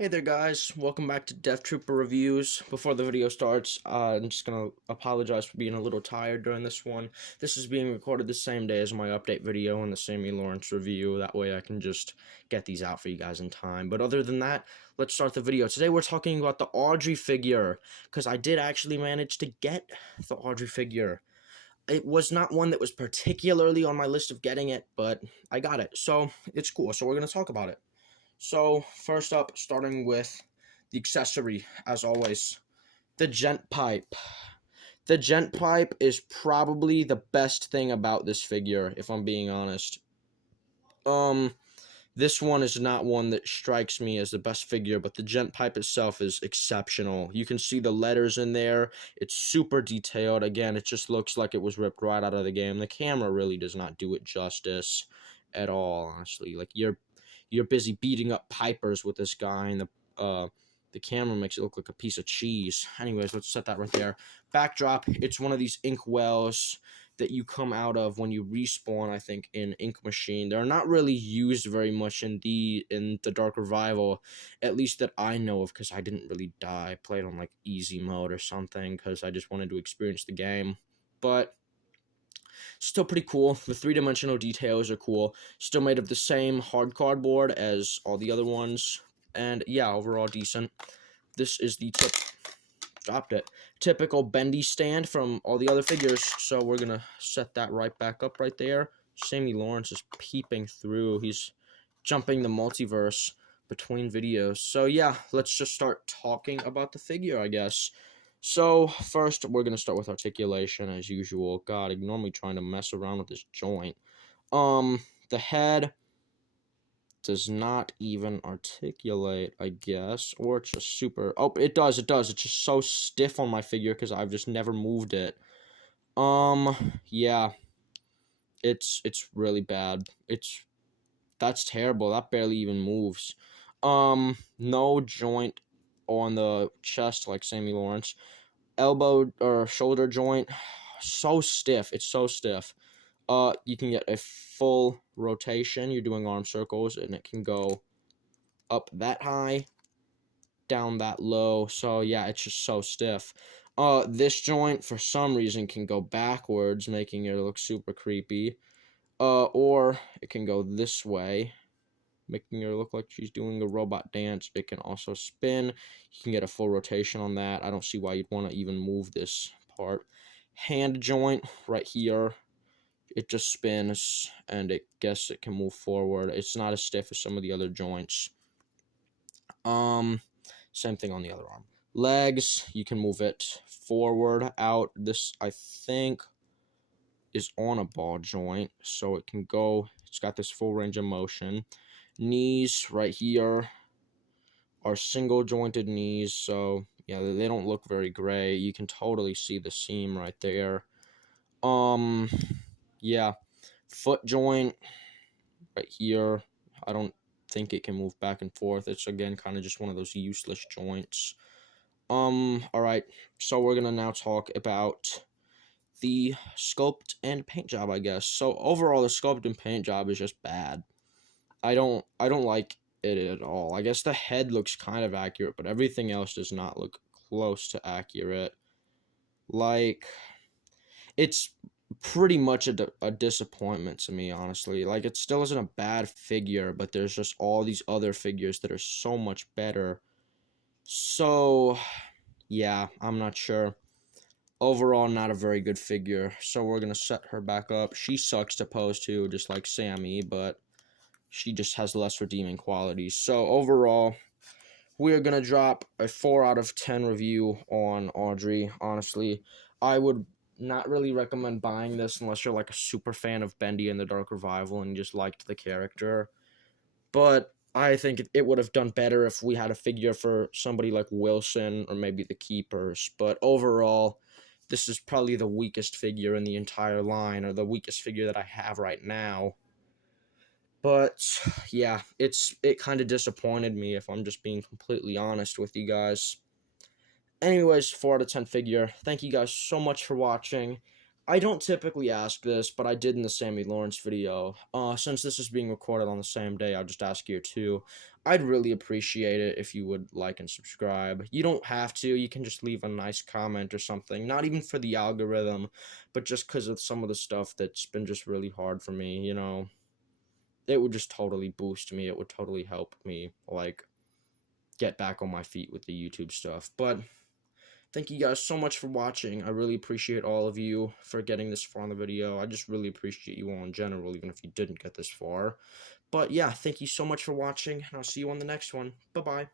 Hey there guys, welcome back to Death Trooper Reviews. Before the video starts, I'm just going to apologize for being a little tired during this one. This is being recorded the same day as my update video and the Sammy Lawrence review. That way I can just get these out for you guys in time. But other than that, let's start the video. Today we're talking about the Audrey figure, because I did actually manage to get the Audrey figure. It was not one that was particularly on my list of getting it, but I got it. So it's cool, so we're going to talk about it. So, first up, starting with the accessory, as always, the gent pipe. The gent pipe is probably the best thing about this figure, if I'm being honest. This one is not one that strikes me as the best figure, but the gent pipe itself is exceptional. You can see the letters in there. It's super detailed. Again, it just looks like it was ripped right out of the game. The camera really does not do it justice at all, honestly. Like, you're busy beating up pipers with this guy, and the camera makes it look like a piece of cheese. Anyways, let's set that right there. Backdrop, it's one of these ink wells that you come out of when you respawn, I think, in Ink Machine. They're not really used very much in the Dark Revival, at least that I know of, because I didn't really die. I played on, like, easy mode or something, because I just wanted to experience the game. But still pretty cool. The three-dimensional details are cool. Still made of the same hard cardboard as all the other ones. And yeah, overall decent. This is the typical Bendy stand from all the other figures. So we're going to set that right back up right there. Sammy Lawrence is peeping through. He's jumping the multiverse between videos. So yeah, let's just start talking about the figure, I guess. So, first, we're going to start with articulation, as usual. God, ignore me trying to mess around with this joint. The head does not even articulate, I guess. Or it's just super... Oh, it does. It's just so stiff on my figure because I've just never moved it. Yeah. It's really bad. That's terrible. That barely even moves. No joint on the chest like Sammy Lawrence. Elbow or shoulder joint, so stiff. It's so stiff. You can get a full rotation. You're doing arm circles, and it can go up that high, down that low. So yeah, it's just so stiff. This joint for some reason can go backwards, making it look super creepy. Or it can go this way, making her look like she's doing a robot dance. It can also spin. You can get a full rotation on that. I don't see why you'd want to even move this part. Hand joint right here. It just spins, and it can move forward. It's not as stiff as some of the other joints. Same thing on the other arm. Legs, you can move it forward, out. This, I think, is on a ball joint, so it can go. It's got this full range of motion. Knees right here are single jointed knees, so yeah, they don't look very gray. You can totally see the seam right there. Yeah, foot joint right here. I don't think it can move back and forth. It's again kind of just one of those useless joints. Alright, so we're gonna now talk about the sculpt and paint job, I guess. So overall, the sculpt and paint job is just bad. I don't like it at all. I guess the head looks kind of accurate, but everything else does not look close to accurate. Like, it's pretty much a disappointment to me, honestly. Like, it still isn't a bad figure, but there's just all these other figures that are so much better. So, yeah, I'm not sure. Overall, not a very good figure. So we're going to set her back up. She sucks to pose to, just like Sammy, but she just has less redeeming qualities. So overall, we're going to drop a 4 out of 10 review on Audrey. Honestly, I would not really recommend buying this unless you're like a super fan of Bendy and the Dark Revival and you just liked the character. But I think it would have done better if we had a figure for somebody like Wilson or maybe the Keepers. But overall, this is probably the weakest figure in the entire line, or the weakest figure that I have right now. But yeah, it kind of disappointed me, if I'm just being completely honest with you guys. Anyways, 4 out of 10 figure. Thank you guys so much for watching. I don't typically ask this, but I did in the Sammy Lawrence video. Since this is being recorded on the same day, I'll just ask you too. I'd really appreciate it if you would like and subscribe. You don't have to. You can just leave a nice comment or something. Not even for the algorithm, but just because of some of the stuff that's been just really hard for me, you know. It would just totally boost me. It would totally help me, like, get back on my feet with the YouTube stuff. But thank you guys so much for watching. I really appreciate all of you for getting this far in the video. I just really appreciate you all in general, even if you didn't get this far. But yeah, thank you so much for watching, and I'll see you on the next one. Bye-bye.